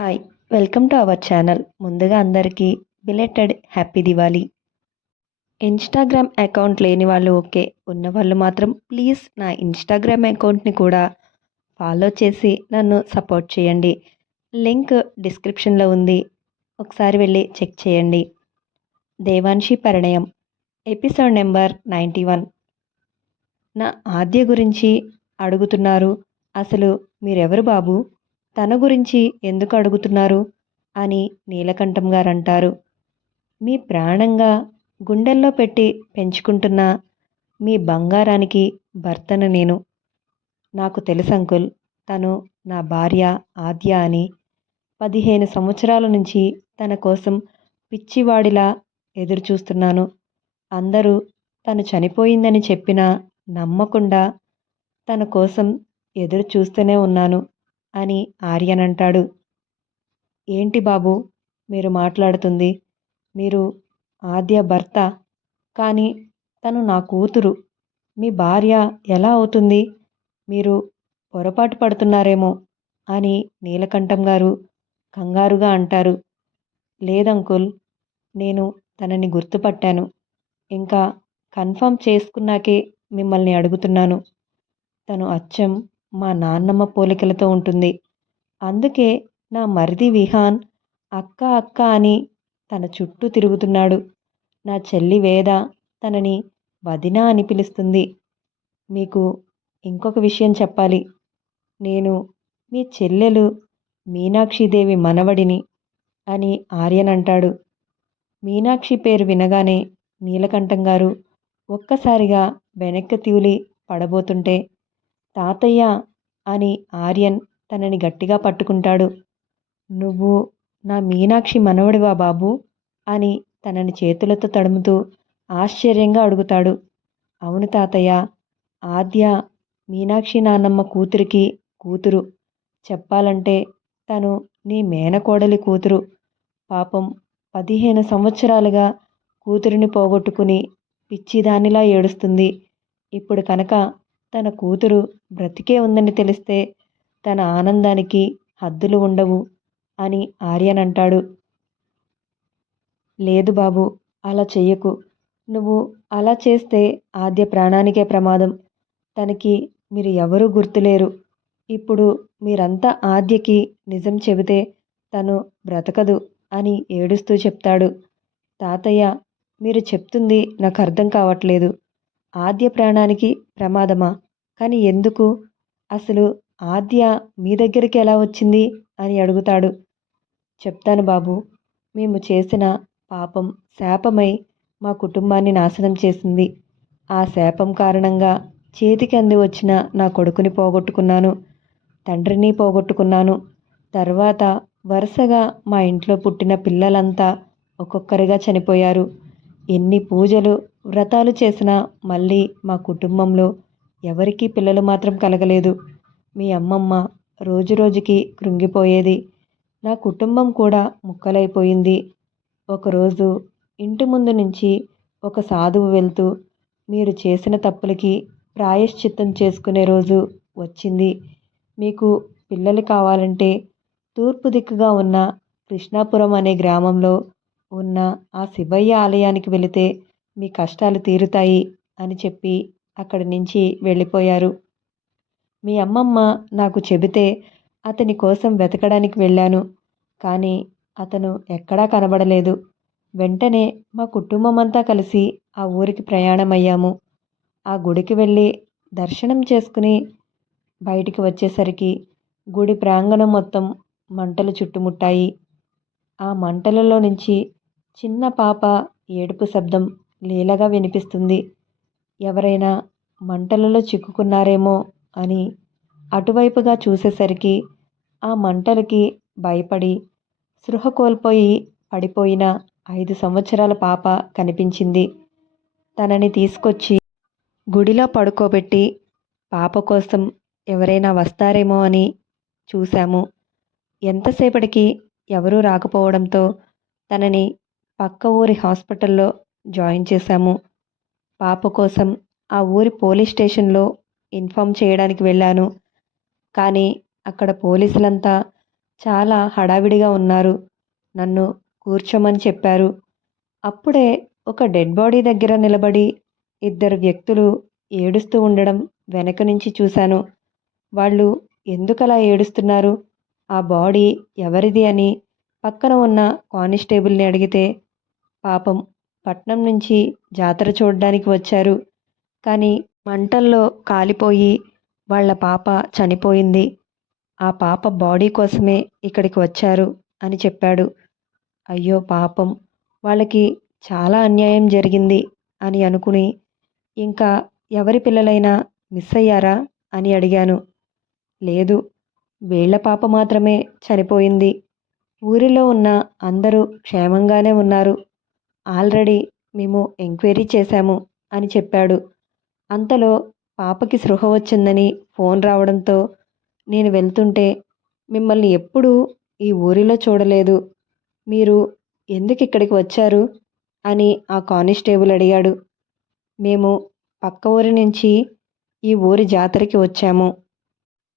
Hi welcome to our channel ముందుగా అందరికీ belated happy Diwali Instagram account లేని వాళ్ళు ఓకే ఉన్న వాళ్ళు మాత్రం ప్లీజ్ నా ఇన్స్టాగ్రామ్ అకౌంట్ని కూడా ఫాలో చేసి నన్ను సపోర్ట్ చేయండి. లింక్ డిస్క్రిప్షన్లో ఉంది. ఒకసారి వెళ్ళి చెక్ చేయండి. Devanshi Parinayam episode number ninety one నా ఆద్య గురించి అడుగుతున్నారు. అసలు మీరెవరు బాబు? తన గురించి ఎందుకు అడుగుతున్నారు? అని నీలకంఠం గారు అంటారు మీ ప్రాణంగా గుండెల్లో పెట్టి పెంచుకుంటున్న మీ బంగారానికి భర్తను నేను. నాకు తెలుసు అంకుల్ తను నా భార్య ఆద్య అని. పదిహేను సంవత్సరాల నుంచి తన కోసం పిచ్చివాడిలా ఎదురుచూస్తున్నాను. అందరూ తను చనిపోయిందని చెప్పినా నమ్మకుండా తన కోసం ఎదురు చూస్తూనే ఉన్నాను. అని ఆర్యన్ అంటాడు ఏంటి బాబు? మీరు మాట్లాడుతుంది. మీరు ఆద్య భర్త. కానీ తను నా కూతురు. మీ భార్య ఎలా అవుతుంది? మీరు పొరపాటు పడుతున్నారేమో అని నీలకంఠం గారు కంగారుగా అంటారు. లేదంకుల్ నేను తనని గుర్తుపట్టాను. ఇంకా కన్ఫర్మ్ చేసుకున్నాకే మిమ్మల్ని అడుగుతున్నాను. తను అచ్చం మా నాన్నమ్మ పోలికలతో ఉంటుంది. అందుకే నా మరిది విహాన్ అక్క అక్క అని తన చుట్టూ తిరుగుతున్నాడు. నా చెల్లి వేద తనని వదిన అని పిలుస్తుంది. మీకు ఇంకొక విషయం చెప్పాలి. నేను మీ చెల్లెలు మీనాక్షిదేవి మనవడిని అని ఆర్యన్ అంటాడు. మీనాక్షి పేరు వినగానే నీలకంఠం గారు ఒక్కసారిగా వెనక్కి తివిలి పడబోతుంటే తాతయ్య అని ఆర్యన్ తనని గట్టిగా పట్టుకుంటాడు. నువ్వు నా మీనాక్షి మనవడివా బాబు అని తనని చేతులతో తడుముతూ ఆశ్చర్యంగా అడుగుతాడు. అవును తాతయ్య ఆద్య మీనాక్షి నాన్నమ్మ కూతురికి కూతురు. చెప్పాలంటే తను నీ మేనకోడలి కూతురు. పాపం పదిహేను సంవత్సరాలుగా కూతురిని పోగొట్టుకుని పిచ్చిదానిలా ఏడుస్తుంది. ఇప్పుడు కనుక తన కూతురు బ్రతికే ఉందని తెలిస్తే తన ఆనందానికి హద్దులు ఉండవు అని ఆర్యన్ అంటాడు లేదు బాబు అలా చెయ్యకు. నువ్వు అలా చేస్తే ఆద్య ప్రాణానికే ప్రమాదం. తనకి మీరు ఎవరూ గుర్తులేరు. ఇప్పుడు మీరంతా ఆద్యకి నిజం చెబితే తను బ్రతకదు అని ఏడుస్తూ చెప్తాడు. తాతయ్య మీరు చెప్తుంది నాకు అర్థం కావట్లేదు. ఆద్య ప్రాణానికి ప్రమాదమా? కానీ ఎందుకు? అసలు ఆద్య మీ దగ్గరికి ఎలా వచ్చింది? అని అడుగుతాడు. చెప్తాను బాబు మేము చేసిన పాపం శాపమై మా కుటుంబాన్ని నాశనం చేసింది. ఆ శాపం కారణంగా చేతికి అంది వచ్చిన నా కొడుకుని పోగొట్టుకున్నాను. తండ్రిని పోగొట్టుకున్నాను. తర్వాత వరుసగా మా ఇంట్లో పుట్టిన పిల్లలంతా ఒక్కొక్కరిగా చనిపోయారు. ఎన్ని పూజలు వ్రతాలు చేసినా మళ్ళీ మా కుటుంబంలో ఎవరికీ పిల్లలు మాత్రం కలగలేదు. మీ అమ్మమ్మ రోజు రోజుకి కృంగిపోయేది. నా కుటుంబం కూడా ముక్కలైపోయింది. ఒకరోజు ఇంటి ముందు నుంచి ఒక సాధువు వెళ్తూ మీరు చేసిన తప్పులకి ప్రాయశ్చిత్తం చేసుకునే రోజు వచ్చింది. మీకు పిల్లలు కావాలంటే తూర్పు దిక్కుగా ఉన్న కృష్ణాపురం అనే గ్రామంలో ఉన్న ఆ శివయ్య ఆలయానికి వెళితే మీ కష్టాలు తీరుతాయి అని చెప్పి అక్కడి నుంచి వెళ్ళిపోయారు. మీ అమ్మమ్మ నాకు చెబితే అతని కోసం వెతకడానికి వెళ్ళాను కానీ అతను ఎక్కడా కనబడలేదు. వెంటనే మా కుటుంబం అంతా కలిసి ఆ ఊరికి ప్రయాణమయ్యాము. ఆ గుడికి వెళ్ళి దర్శనం చేసుకుని బయటికి వచ్చేసరికి గుడి ప్రాంగణం మొత్తం మంటలు చుట్టుముట్టాయి. ఆ మంటలలో నుంచి చిన్న పాప ఏడుపు శబ్దం లీలగా వినిపిస్తుంది. ఎవరైనా మంటలలో చిక్కుకున్నారేమో అని అటువైపుగా చూసేసరికి ఆ మంటలకి భయపడి స్పృహ కోల్పోయి పడిపోయిన ఐదు సంవత్సరాల పాప కనిపించింది. తనని తీసుకొచ్చి గుడిలో పడుకోబెట్టి పాప కోసం ఎవరైనా వస్తారేమో అని చూశాము. ఎంతసేపటికి ఎవరూ రాకపోవడంతో తనని పక్క ఊరి హాస్పిటల్లో జాయిన్ చేశాము. పాప కోసం ఆ ఊరి పోలీస్ స్టేషన్లో ఇన్ఫామ్ చేయడానికి వెళ్ళాను. కానీ అక్కడ పోలీసులంతా చాలా హడావిడిగా ఉన్నారు. నన్ను కూర్చోమని చెప్పారు. అప్పుడే ఒక డెడ్ బాడీ దగ్గర నిలబడి ఇద్దరు వ్యక్తులు ఏడుస్తూ ఉండడం వెనక నుంచి చూశాను. వాళ్ళు ఎందుకలా ఏడుస్తున్నారు? ఆ బాడీ ఎవరిది అని పక్కన ఉన్న కానిస్టేబుల్ని అడిగితే పాపం పట్నం నుంచి జాతర చూడడానికి వచ్చారు. కానీ మంటల్లో కాలిపోయి వాళ్ళ పాప చనిపోయింది. ఆ పాప బాడీ కోసమే ఇక్కడికి వచ్చారు అని చెప్పాడు. అయ్యో పాపం వాళ్ళకి చాలా అన్యాయం జరిగింది అని అనుకుని ఇంకా ఎవరి పిల్లలైనా మిస్ అయ్యారా అని అడిగాను. లేదు వీళ్ళ పాప మాత్రమే చనిపోయింది. ఊరిలో ఉన్న అందరూ క్షేమంగానే ఉన్నారు. ఆల్రెడీ మేము ఎంక్వైరీ చేశాము అని చెప్పాడు. అంతలో పాపకి స్పృహ వచ్చిందని ఫోన్ రావడంతో నేను వెళ్తుంటే మిమ్మల్ని ఎప్పుడూ ఈ ఊరిలో చూడలేదు. మీరు ఎందుకు ఇక్కడికి వచ్చారు? అని ఆ కానిస్టేబుల్ అడిగాడు. మేము పక్క ఊరి నుంచి ఈ ఊరి జాతరకి వచ్చాము.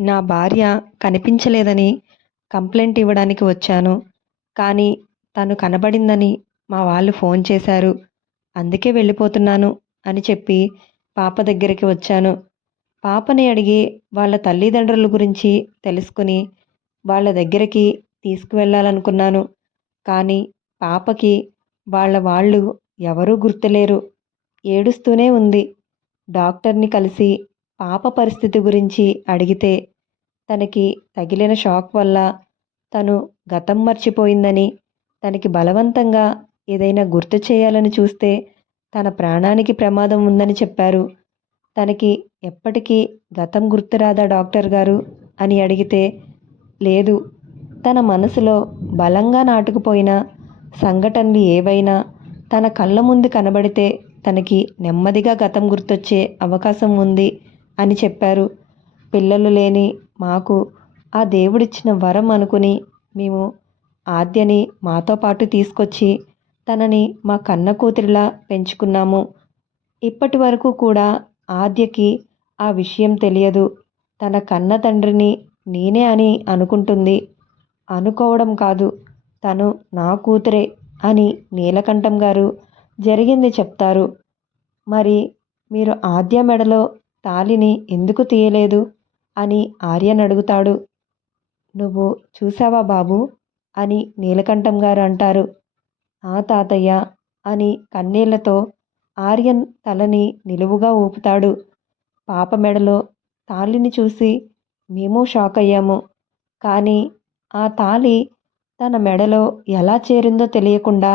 నా భార్య కనిపించలేదని కంప్లైంట్ ఇవ్వడానికి వచ్చాను. కానీ తను కనబడిందని మా వాళ్ళు ఫోన్ చేశారు. అందుకే వెళ్ళిపోతున్నాను అని చెప్పి పాప దగ్గరికి వచ్చాను. పాపని అడిగి వాళ్ళ తల్లిదండ్రుల గురించి తెలుసుకుని వాళ్ళ దగ్గరికి తీసుకువెళ్ళాలనుకున్నాను. కానీ పాపకి వాళ్ళ వాళ్ళు ఎవరూ గుర్తులేరు. ఏడుస్తూనే ఉంది. డాక్టర్ని కలిసి పాప పరిస్థితి గురించి అడిగితే తనకి తగిలిన షాక్ వల్ల తను గతం మర్చిపోయిందని తనకి బలవంతంగా ఏదైనా గుర్తు చేయాలని చూస్తే తన ప్రాణానికి ప్రమాదం ఉందని చెప్పారు. తనకి ఎప్పటికీ గతం గుర్తురాదా డాక్టర్ గారు? అని అడిగితే లేదు తన మనసులో బలంగా నాటుకుపోయిన సంఘటనలు ఏవైనా తన కళ్ళ ముందు కనబడితే తనకి నెమ్మదిగా గతం గుర్తొచ్చే అవకాశం ఉంది అని చెప్పారు. పిల్లలు లేని మాకు ఆ దేవుడిచ్చిన వరం అనుకుని మేము ఆద్యని మాతో పాటు తీసుకొచ్చి తనని మా కన్న కూతురిలా పెంచుకున్నాము. ఇప్పటి వరకు కూడా ఆద్యకి ఆ విషయం తెలియదు. తన కన్న తండ్రిని నేనే అని అనుకుంటుంది. అనుకోవడం కాదు. తను నా కూతురే అని నీలకంఠం గారు జరిగింది చెప్తారు. మరి మీరు ఆద్య మెడలో తాలిని ఎందుకు తీయలేదు? అని ఆర్యన్ అడుగుతాడు. నువ్వు చూసావా బాబు? అని నీలకంఠం గారు అంటారు. ఆ తాతయ్య అని కన్నీళ్ళతో ఆర్యన్ తలని నిలువుగా ఊపుతాడు. పాప మెడలో తాళిని చూసి మేము షాక్ అయ్యాము. కానీ ఆ తాళి తన మెడలో ఎలా చేరిందో తెలియకుండా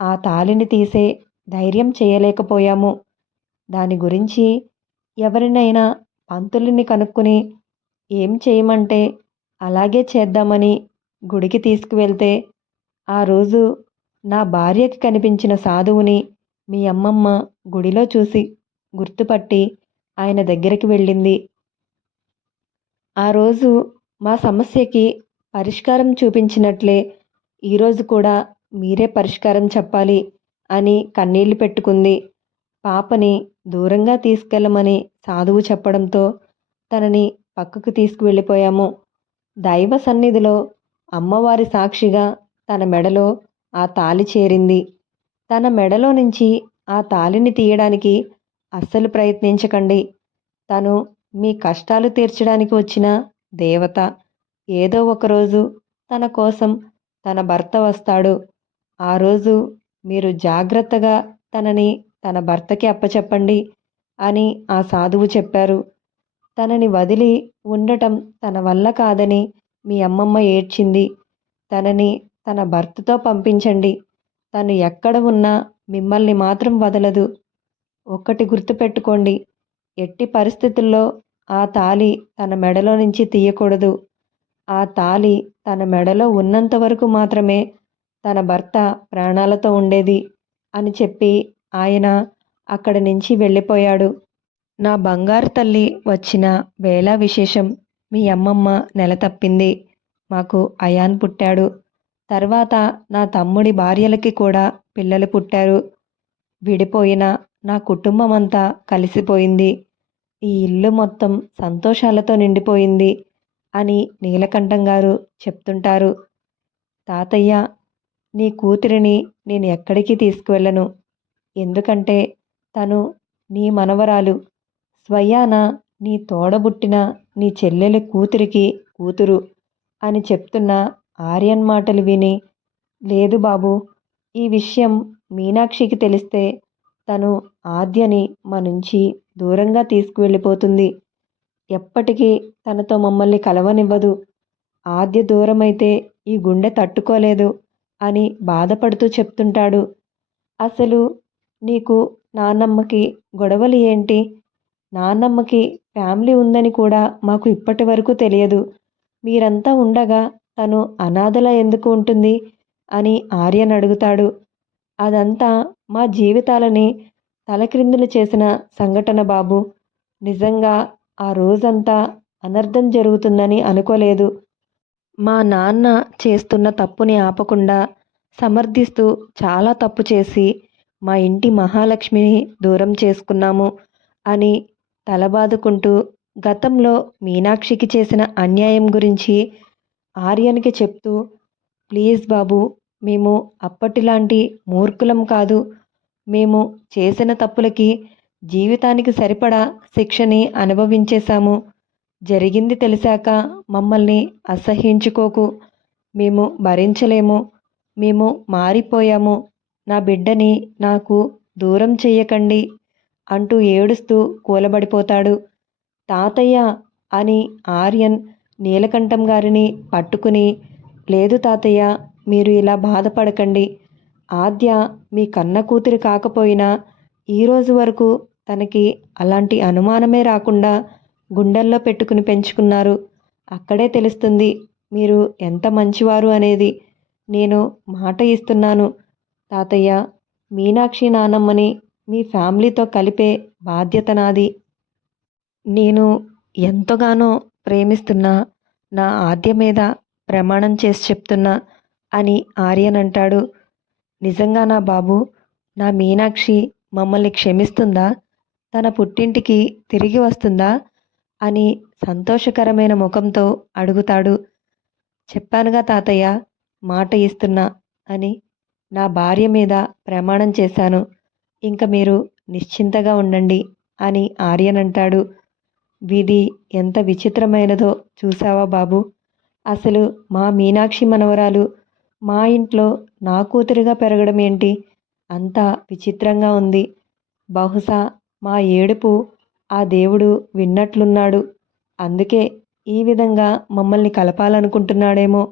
ఆ తాళిని తీసే ధైర్యం చేయలేకపోయాము. దాని గురించి ఎవరినైనా పంతుల్ని కనుక్కుని ఏం చేయమంటే అలాగే చేద్దామని గుడికి తీసుకువెళ్తే ఆ రోజు నా భార్యకి కనిపించిన సాధువుని మీ అమ్మమ్మ గుడిలో చూసి గుర్తుపట్టి ఆయన దగ్గరికి వెళ్ళింది. ఆ రోజు మా సమస్యకి పరిష్కారం చూపించినట్లే ఈరోజు కూడా మీరే పరిష్కారం చెప్పాలి అని కన్నీళ్ళు పెట్టుకుంది. పాపని దూరంగా తీసుకెళ్ళమని సాధువు చెప్పడంతో తనని పక్కకు తీసుకువెళ్ళిపోయాము. దైవ సన్నిధిలో అమ్మవారి సాక్షిగా తన మెడలో ఆ తాలి చేరింది. తన మెడలో నుంచి ఆ తాలిని తీయడానికి అస్సలు ప్రయత్నించకండి. తను మీ కష్టాలు తీర్చడానికి వచ్చిన దేవత. ఏదో ఒకరోజు తన కోసం తన భర్త వస్తాడు. ఆ రోజు మీరు జాగ్రత్తగా తనని తన భర్తకి అప్పచెప్పండి అని ఆ సాధువు చెప్పారు. తనని వదిలి ఉండటం తన వల్ల కాదని మీ అమ్మమ్మ ఏడ్చింది. తనని తన భర్తతో పంపించండి. తను ఎక్కడ ఉన్నా మిమ్మల్ని మాత్రం వదలదు. ఒక్కటి గుర్తుపెట్టుకోండి ఎట్టి పరిస్థితుల్లో ఆ తాలి తన మెడలో నుంచి తీయకూడదు. ఆ తాలి తన మెడలో ఉన్నంత వరకు మాత్రమే తన భర్త ప్రాణాలతో ఉండేది అని చెప్పి ఆయన అక్కడి నుంచి వెళ్ళిపోయాడు. నా బంగారు తల్లి వచ్చిన వేళ విశేషం మీ అమ్మమ్మ నెల తప్పింది. మాకు అయాన్ పుట్టాడు. తర్వాత నా తమ్ముడి భార్యలకి కూడా పిల్లలు పుట్టారు. విడిపోయిన నా కుటుంబం అంతా కలిసిపోయింది. ఈ ఇల్లు మొత్తం సంతోషాలతో నిండిపోయింది అని నీలకంఠం గారు చెప్తుంటారు. తాతయ్య నీ కూతురిని నేను ఎక్కడికి తీసుకువెళ్ళను? ఎందుకంటే తను నీ మనవరాలు. స్వయాన నీ తోడబుట్టిన నీ చెల్లెలి కూతురికి కూతురు అని చెప్తున్న ఆర్యన్ మాటలు విని లేదు బాబు ఈ విషయం మీనాక్షికి తెలిస్తే తను ఆద్యని మా నుంచి దూరంగా తీసుకువెళ్ళిపోతుంది. ఎప్పటికీ తనతో మమ్మల్ని కలవనివ్వదు. ఆద్య దూరమైతే ఈ గుండె తట్టుకోలేదు అని బాధపడుతూ చెప్తుంటాడు. అసలు నీకు నాన్నమ్మకి గొడవలు ఏంటి? నాన్నమ్మకి ఫ్యామిలీ ఉందని కూడా మాకు ఇప్పటి వరకు తెలియదు. మీరంతా ఉండగా తను అనాథలా ఎందుకు ఉంటుంది? అని ఆర్యన్ అడుగుతాడు అదంతా మా జీవితాలని తలక్రిందులు చేసిన సంఘటన బాబు. నిజంగా ఆ రోజంతా అనర్థం జరుగుతుందని అనుకోలేదు. మా నాన్న చేస్తున్న తప్పుని ఆపకుండా సమర్థిస్తూ చాలా తప్పు చేసి మా ఇంటి మహాలక్ష్మిని దూరం చేసుకున్నాము అని తలబాదుకుంటూ గతంలో మీనాక్షికి చేసిన అన్యాయం గురించి ఆర్యన్కి చెప్తూ ప్లీజ్ బాబు మేము అప్పటిలాంటి మూర్ఖులం కాదు. మేము చేసిన తప్పులకి జీవితానికి సరిపడా శిక్షని అనుభవించేశాము. జరిగింది తెలిసాక మమ్మల్ని అసహ్యించుకోకు. మేము భరించలేము. మేము మారిపోయాము. నా బిడ్డని నాకు దూరం చెయ్యకండి అంటూ ఏడుస్తూ కూలబడిపోతాడు. తాతయ్య అని ఆర్యన్ నీలకంఠం గారిని పట్టుకుని లేదు తాతయ్య మీరు ఇలా బాధపడకండి. ఆద్య మీ కన్న కూతురు కాకపోయినా ఈరోజు వరకు తనకి అలాంటి అనుమానమే రాకుండా గుండెల్లో పెట్టుకుని పెంచుకున్నారు. అక్కడే తెలుస్తుంది మీరు ఎంత మంచివారు అనేది. నేను మాట ఇస్తున్నాను. తాతయ్య మీనాక్షి నానమ్మని మీ ఫ్యామిలీతో కలిపే బాధ్యత నాది. నేను ఎంతగానో ప్రేమిస్తున్న నా ఆద్య మీద ప్రమాణం చేసి చెప్తున్నా అని ఆర్యన్ అంటాడు. నిజంగా నా బాబు నా మీనాక్షి మమ్మల్ని క్షమిస్తుందా? తన పుట్టింటికి తిరిగి వస్తుందా? అని సంతోషకరమైన ముఖంతో అడుగుతాడు. చెప్పానుగా తాతయ్య మాట ఇస్తున్నా అని నా భార్య మీద ప్రమాణం చేశాను. ఇంక మీరు నిశ్చింతగా ఉండండి అని ఆర్యన్ అంటాడు. విధి ఎంత విచిత్రమైనదో చూసావా బాబు? అసలు మా మీనాక్షి మనవరాలు మా ఇంట్లో నా కూతురిగా పెరగడం ఏంటి? అంతా విచిత్రంగా ఉంది. బహుశా మా ఏడుపు ఆ దేవుడు విన్నట్లున్నాడు. అందుకే ఈ విధంగా మమ్మల్ని కలపాలనుకుంటున్నాడేమో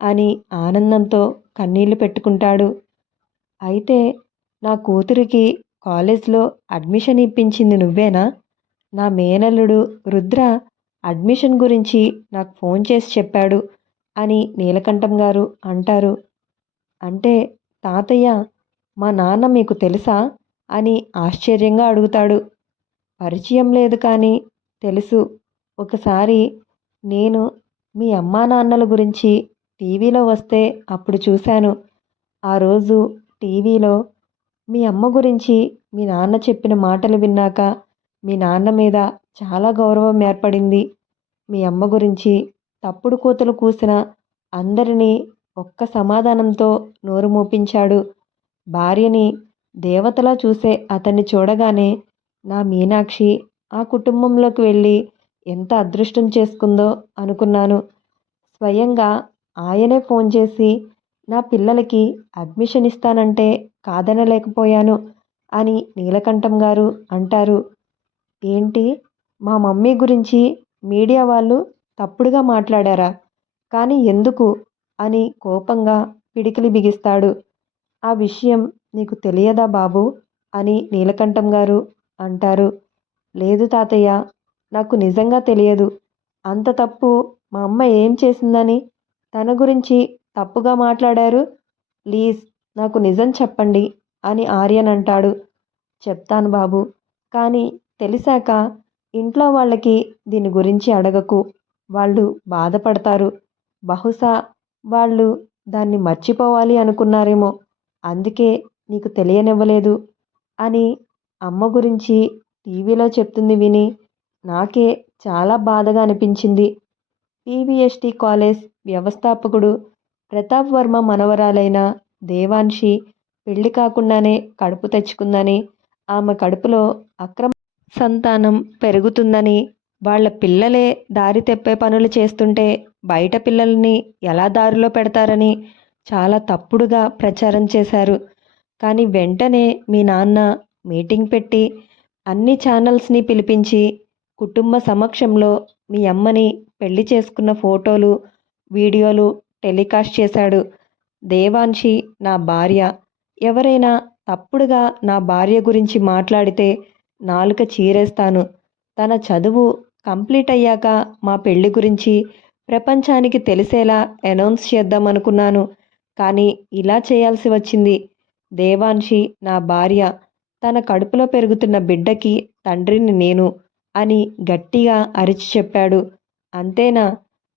అని ఆనందంతో కన్నీళ్ళు పెట్టుకుంటాడు. అయితే నా కూతురికి కాలేజ్లో అడ్మిషన్ ఇప్పించింది నువ్వేనా? నా మేనల్లుడు రుద్ర అడ్మిషన్ గురించి నాకు ఫోన్ చేసి చెప్పాడు అని నీలకంఠం గారు అంటారు. అంటే తాతయ్య మా నాన్న మీకు తెలుసా? అని ఆశ్చర్యంగా అడుగుతాడు. పరిచయం లేదు కానీ తెలుసు. ఒకసారి నేను మీ అమ్మా నాన్నల గురించి టీవీలో వస్తే అప్పుడు చూశాను. ఆ రోజు టీవీలో మీ అమ్మ గురించి మీ నాన్న చెప్పిన మాటలు విన్నాక మీ నాన్న మీద చాలా గౌరవం ఏర్పడింది. మీ అమ్మ గురించి తప్పుడు కూతలు కూసిన అందరినీ ఒక్క సమాధానంతో నోరు మూపించాడు. భార్యని దేవతలా చూసే అతన్ని చూడగానే నా మీనాక్షి ఆ కుటుంబంలోకి వెళ్ళి ఎంత అదృష్టం చేసుకుందో అనుకున్నాను. స్వయంగా ఆయనే ఫోన్ చేసి నా పిల్లలకి అడ్మిషన్ ఇస్తానంటే కాదనలేకపోయాను అని నీలకంఠం గారు అంటారు. ఏంటి? మా మమ్మీ గురించి మీడియా వాళ్ళు తప్పుడుగా మాట్లాడారా? కానీ ఎందుకు? అని కోపంగా పిడికిలి బిగిస్తాడు. ఆ విషయం నీకు తెలియదా బాబు? అని నీలకంఠం గారు అంటారు. లేదు తాతయ్య నాకు నిజంగా తెలియదు. అంత తప్పు మా అమ్మ ఏం చేసిందని? తన గురించి తప్పుగా మాట్లాడారు? ప్లీజ్ నాకు నిజం చెప్పండి అని ఆర్యన్ అంటాడు చెప్తాను బాబు కానీ తెలిసాక ఇంట్లో వాళ్ళకి దీని గురించి అడగకు. వాళ్ళు బాధపడతారు. బహుశా వాళ్ళు దాన్ని మర్చిపోవాలి అనుకున్నారేమో. అందుకే నీకు తెలియనివ్వలేదు అని అమ్మ గురించి టీవీలో చెప్తుంది విని నాకే చాలా బాధగా అనిపించింది. పీవీఎస్టీ కాలేజ్ వ్యవస్థాపకుడు ప్రతాప్ వర్మ మనవరాలైన దేవాన్షి పెళ్ళి కాకుండానే కడుపు తెచ్చుకుందని ఆమె కడుపులో అక్రమ సంతానం పెరుగుతుందని వాళ్ళ పిల్లలే దారి తెప్పే పనులు చేస్తుంటే బయట పిల్లల్ని ఎలా దారిలో పెడతారని చాలా తప్పుడుగా ప్రచారం చేశారు. కానీ వెంటనే మీ నాన్న మీటింగ్ పెట్టి అన్ని ఛానల్స్ని పిలిపించి కుటుంబ సమక్షంలో మీ అమ్మని పెళ్ళి చేసుకున్న ఫోటోలు వీడియోలు టెలికాస్ట్ చేశాడు. దేవాన్షి నా భార్య. ఎవరైనా తప్పుడుగా నా భార్య గురించి మాట్లాడితే నాలుక చీరేస్తాను. తన చదువు కంప్లీట్ అయ్యాక మా పెళ్ళి గురించి ప్రపంచానికి తెలిసేలా అనౌన్స్ చేద్దామనుకున్నాను కానీ ఇలా చేయాల్సి వచ్చింది. దేవాన్షి నా భార్య తన కడుపులో పెరుగుతున్న బిడ్డకి తండ్రిని నేను అని గట్టిగా అరిచి చెప్పాడు. అంతేనా?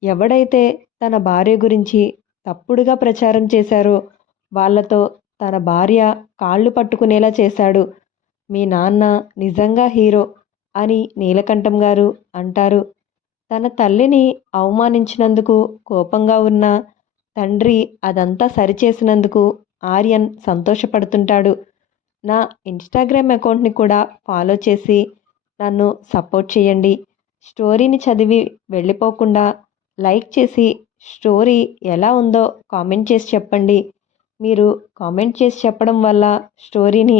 ఎవడైతే తన భార్య గురించి తప్పుడుగా ప్రచారం చేశారో వాళ్ళతో తన భార్య కాళ్ళు పట్టుకునేలా చేశాడు. మీ నాన్న నిజంగా హీరో అని నీలకంఠం గారు అంటారు. తన తల్లిని అవమానించినందుకు కోపంగా ఉన్న తండ్రి అదంతా సరిచేసినందుకు ఆర్యన్ సంతోషపడుతుంటాడు. నా ఇన్స్టాగ్రామ్ అకౌంట్ని కూడా ఫాలో చేసి నన్ను సపోర్ట్ చేయండి. స్టోరీని చదివి వెళ్ళిపోకుండా లైక్ చేసి స్టోరీ ఎలా ఉందో కామెంట్ చేసి చెప్పండి. మీరు కామెంట్ చేసి చెప్పడం వల్ల స్టోరీని